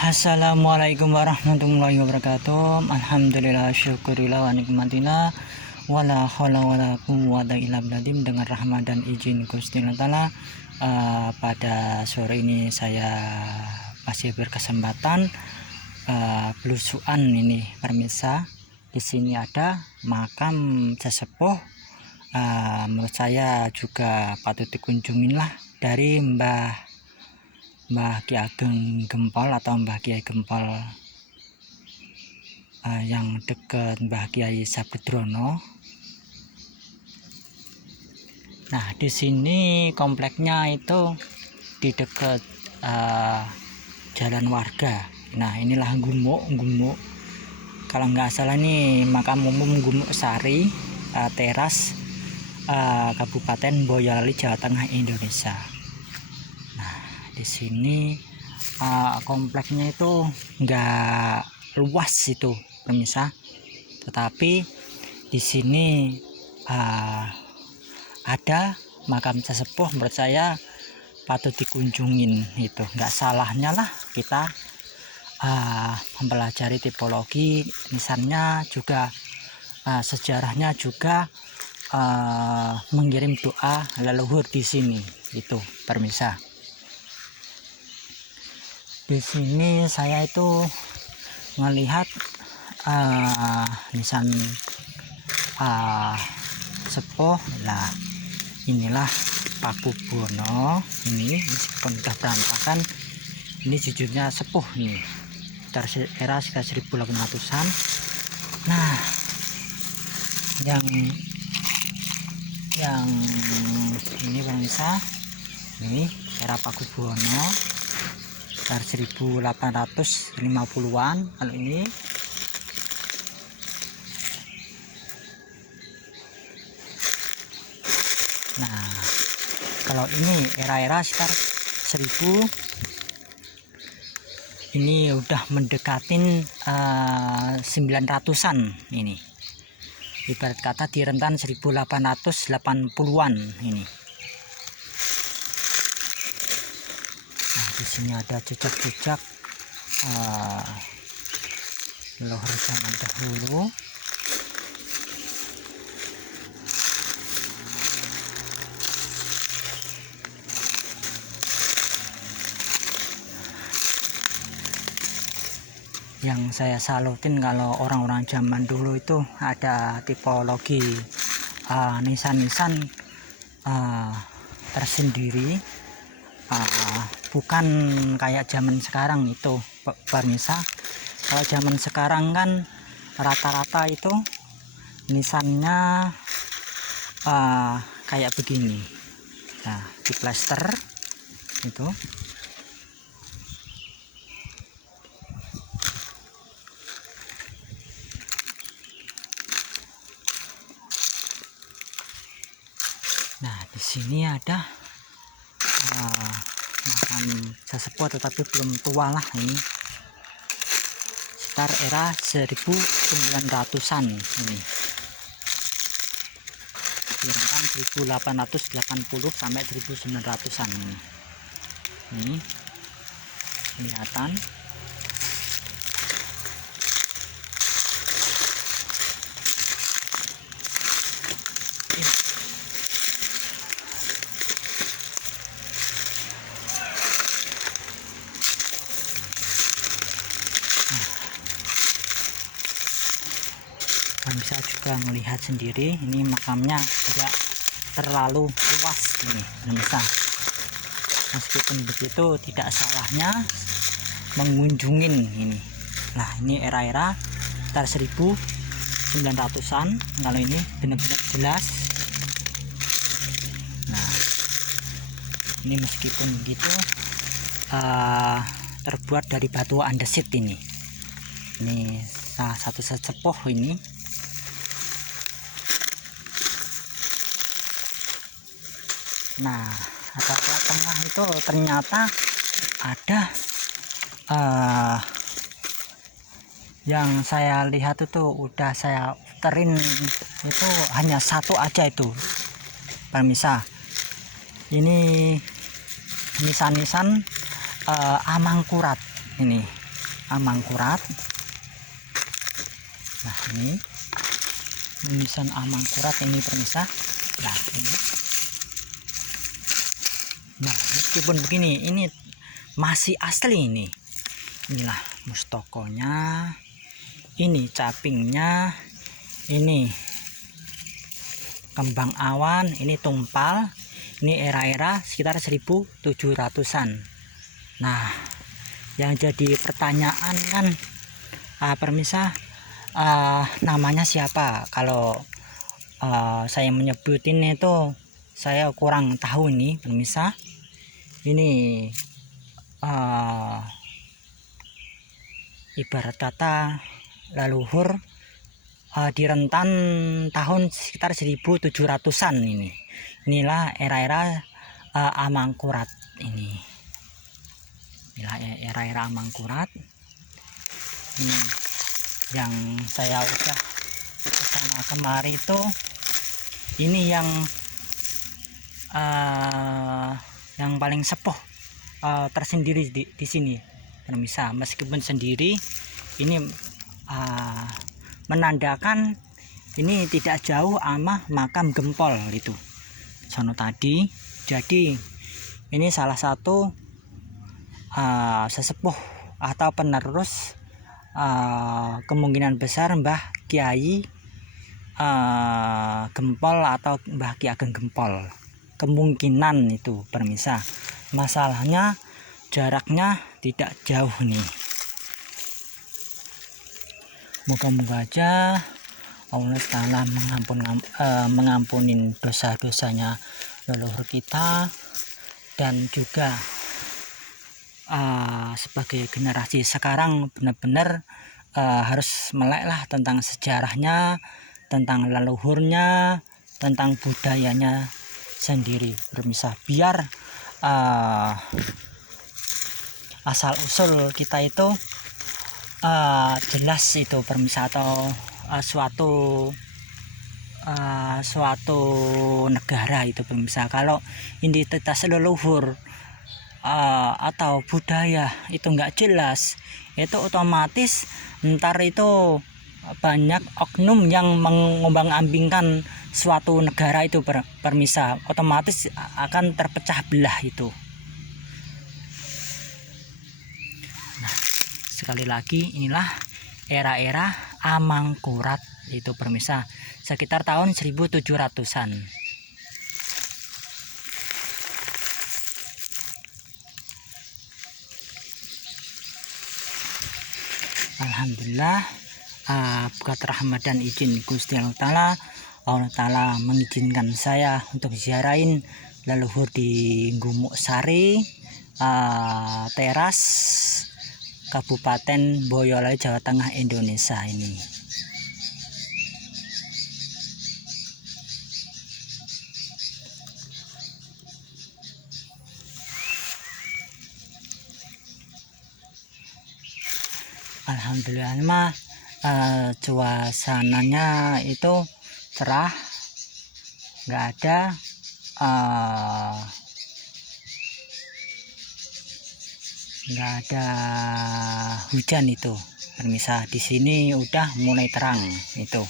Assalamualaikum warahmatullahi wabarakatuh. Alhamdulillah syukurillah wa nikmatillah wala haula wala quwwata illa billah. Dengan rahmat dan izin Gusti Allah Ta'ala, pada sore ini saya masih berkesempatan belusuan ini pemirsa. Di sini ada makam sesepuh, menurut saya juga patut dikunjungin lah, dari Mbah Ki Ageng Gempol atau Mbah Kiai Gempol, yang dekat Mbah Kiai Sabdrono. Nah, di sini kompleknya itu di dekat jalan warga. Nah, inilah Gumuk. Kalau nggak salah ini makam umum Gumuk Sari, Teras, Kabupaten Boyolali, Jawa Tengah, Indonesia. Di sini kompleknya itu enggak luas itu pemirsa, tetapi di sini ada makam sesepuh, menurut saya patut dikunjungin. Itu enggak salahnya lah kita mempelajari tipologi nisannya, juga sejarahnya, juga mengirim doa leluhur di sini itu pemirsa. Di sini saya itu melihat nisan sepuh. Nah, inilah Paku Buwono. Ini meskipun sudah berantakan, ini jujurnya sepuh nih, era sekitar 1800-an. Nah, yang ini pemirsa, ini era Paku Buwono 1850-an. Kalau ini kalau ini era sekitar 1000, ini udah mendekatin 900-an. Ini ibarat kata di rentan 1880-an ini. Di sini ada jejak-jejak leluhur zaman dahulu. Yang saya salutin kalau orang-orang zaman dulu itu ada tipologi nisan-nisan tersendiri, bukan kayak zaman sekarang itu pemirsa. Kalau zaman sekarang kan rata-rata itu nisannya kayak begini. Nah, di plester itu. Nah, di sini ada makam sesepuh, tetapi belum tua lah, ini sekitar era 1900-an ini, kira-kira 1880 sampai 1900-an ini kelihatan. Bisa juga melihat sendiri, ini makamnya tidak terlalu luas ini pemirsa. Meskipun begitu, tidak salahnya mengunjungin ini. Nah, ini era sekitar 1900-an. Kalau ini benar-benar jelas. Nah, ini meskipun begitu terbuat dari batu andesit ini. Ini salah satu sesepuh ini. Nah, atau tengah itu ternyata ada yang saya lihat itu udah saya terin itu hanya satu aja itu pemirsa. Ini nisan-nisan Amangkurat ini. amangkurat. Nah ini mimisan amangkurat ini pemirsa. Nah ini, nah meskipun begini ini masih asli ini. Inilah mustokonya, ini capingnya, ini kembang awan, ini tumpal, ini era-era sekitar 1700-an. Nah yang jadi pertanyaan kan pemirsa, namanya siapa? Kalau saya menyebutin itu saya kurang tahu ini pemirsa. Ini ibarat kata leluhur di rentan tahun sekitar 1700-an ini. Inilah era-era amangkurat ini. Inilah era-era amangkurat. Ini yang saya udah kesana kemari itu, ini yang paling sepuh tersendiri di sini pemirsa. Meskipun sendiri ini menandakan ini tidak jauh sama makam Gempol itu sono tadi. Jadi ini salah satu sesepuh atau penerus kemungkinan besar Mbah Kiai Gempol atau Mbah Ki Ageng Gempol, kemungkinan itu pemirsa. Masalahnya jaraknya tidak jauh nih. Moga-moga aja Allah Ta'ala mengampunin dosa-dosanya leluhur kita, dan juga sebagai generasi sekarang benar-benar harus meleklah tentang sejarahnya, tentang leluhurnya, tentang budayanya sendiri pemirsa, biar asal usul kita itu jelas itu pemirsa, atau suatu negara itu pemirsa. Kalau identitas leluhur atau budaya itu enggak jelas, itu otomatis ntar itu banyak oknum yang mengombang-ambingkan suatu negara itu pemirsa, otomatis akan terpecah belah itu. Nah, sekali lagi inilah era-era amangkurat itu pemirsa, sekitar tahun 1700-an. Alhamdulillah, berkat rahmat dan izin Gusti Allah Ta'ala mengizinkan saya untuk ziarahin leluhur di Gumuk Sari, Teras, Kabupaten Boyolali, Jawa Tengah, Indonesia ini. Alhamdulillah mah suasananya itu cerah, nggak ada hujan itu pemirsa. Di sini udah mulai terang itu.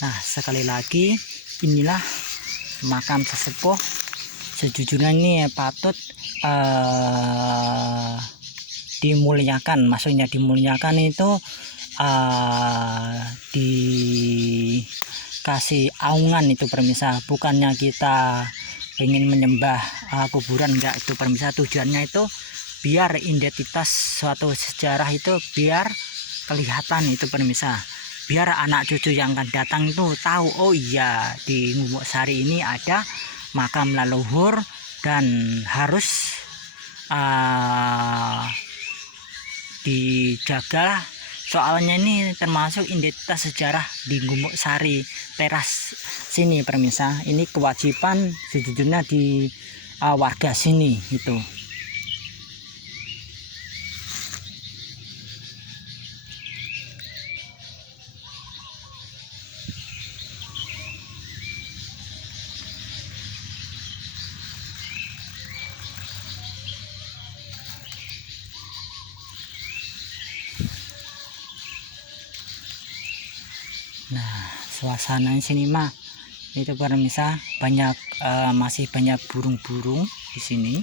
Nah, sekali lagi inilah makam sesepuh. Sejujurnya ini patut dimuliakan, maksudnya dimuliakan itu dikasih aungan itu pemirsa. Bukannya kita ingin menyembah kuburan, enggak itu pemirsa. Tujuannya itu biar identitas suatu sejarah itu biar kelihatan itu pemirsa, biar anak cucu yang akan datang itu tahu, oh iya di Gumuk Sari ini ada makam leluhur dan harus dijagalah, soalnya ini termasuk identitas sejarah di Gumuk Sari Teras sini pemirsa. Ini kewajiban sejujurnya di warga sini itu. Nah, suasana di sini mah itu pemirsa banyak masih banyak burung-burung di sini,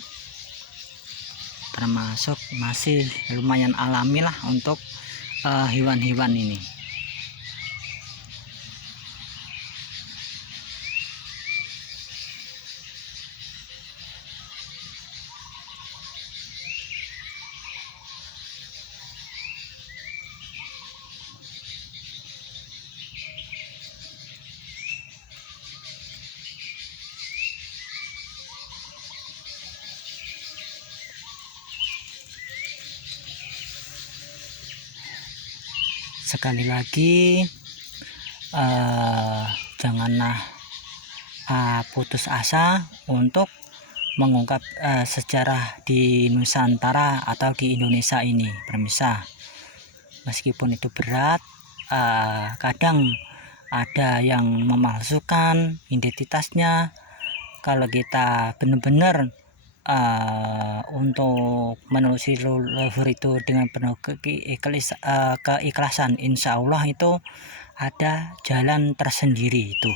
termasuk masih lumayan alami lah untuk hewan-hewan ini. Sekali lagi janganlah putus asa untuk mengungkap sejarah di Nusantara atau di Indonesia ini, pemirsa. Meskipun itu berat, kadang ada yang memalsukan identitasnya. Kalau kita benar-benar untuk menelusuri leluhur itu dengan penuh keikhlasan, insya Allah itu ada jalan tersendiri itu.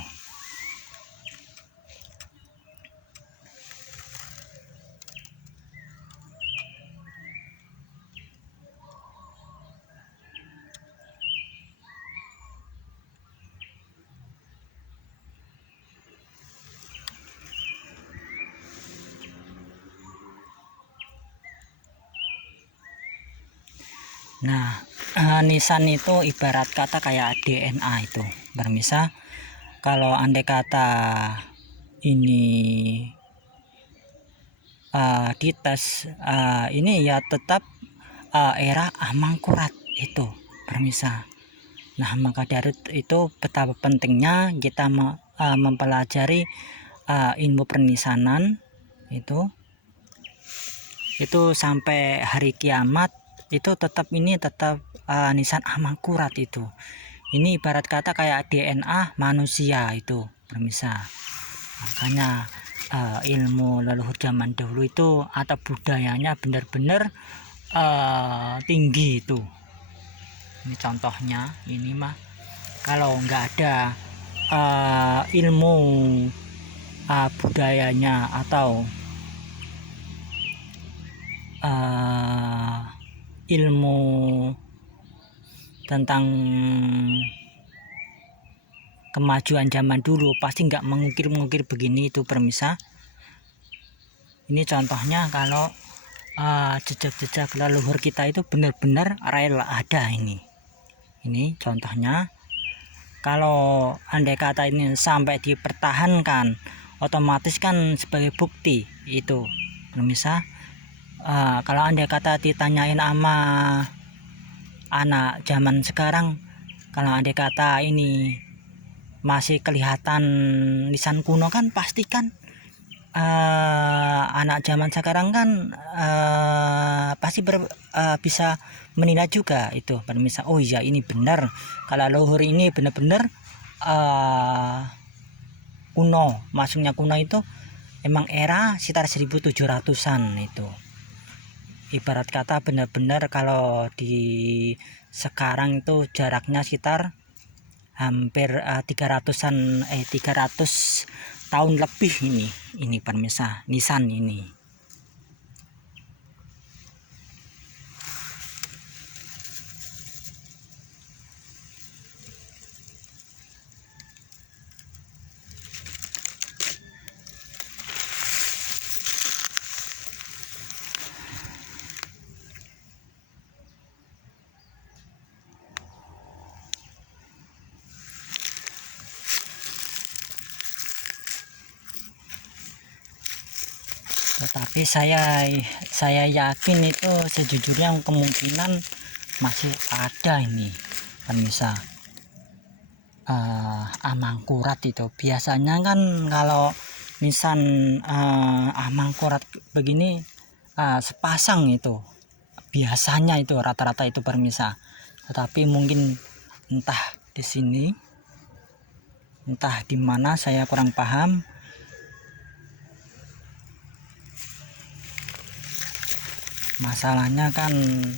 Nah, nisan itu ibarat kata kayak DNA itu, pemirsa. Kalau andai kata ini dites, ini ya tetap era Amangkurat itu, pemirsa. Nah, maka dari itu betapa pentingnya kita mempelajari ilmu pernisanan itu sampai hari kiamat itu tetap nisan Amangkurat itu. Ini ibarat kata kayak DNA manusia itu, pemirsa. Makanya ilmu leluhur zaman dahulu itu atau budayanya benar-benar tinggi itu. Ini contohnya, ini mah kalau nggak ada ilmu budayanya atau ilmu tentang kemajuan zaman dulu, pasti nggak mengukir-mengukir begini itu, pemirsa. Ini contohnya kalau jejak-jejak leluhur kita itu benar-benar real ada ini contohnya. Kalau andai kata ini sampai dipertahankan, otomatis kan sebagai bukti itu, pemirsa. Kalau andai kata ditanyain sama anak zaman sekarang, kalau andai kata ini masih kelihatan nisan kuno kan pasti kan anak zaman sekarang kan pasti bisa menilai juga itu, pemirsa. Oh iya, ini benar kalau leluhur ini benar-benar kuno. Maksudnya kuno itu emang era sekitar 1700-an itu. Ibarat kata benar-benar kalau di sekarang itu jaraknya sekitar hampir 300 tahun lebih ini pemirsa, nisan ini. Tetapi saya yakin itu sejujurnya kemungkinan masih ada ini, pemirsa. Amangkurat itu biasanya kan kalau nisan Amangkurat begini sepasang itu biasanya itu rata-rata itu, pemirsa. Tetapi mungkin entah di sini entah di mana saya kurang paham. Masalahnya kan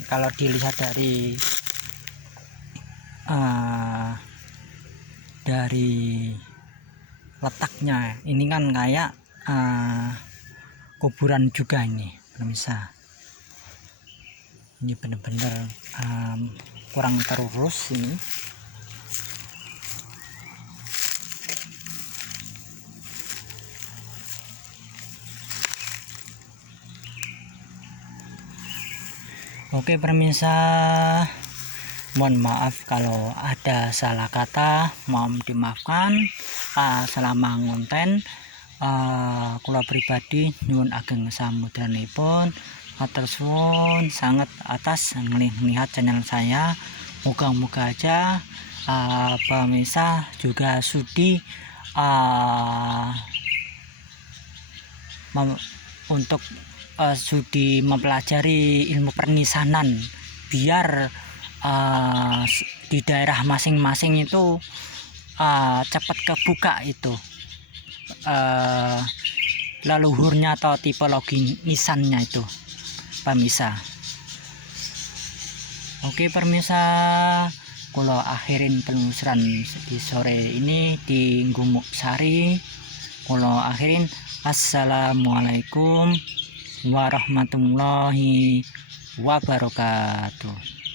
kalau dilihat dari dari letaknya ini kan kayak kuburan juga ini pemirsa. Ini benar-benar kurang terurus ini. Oke pemirsa, mohon maaf kalau ada salah kata, mohon dimaafkan. Selama ngonten kula pribadi nyuwun ageng samudranipun matur suwun sangat atas ngelihat channel saya. Moga-moga aja pemirsa juga sudi untuk sudi mempelajari ilmu pernisanan, biar di daerah masing-masing itu cepat kebuka itu leluhurnya atau tipologi nisannya itu pemirsa. Oke pemirsa, kalau akhirin penelusuran di sore ini di Gumuk Sari, kalau akhirin assalamualaikum warahmatullahi wabarakatuh.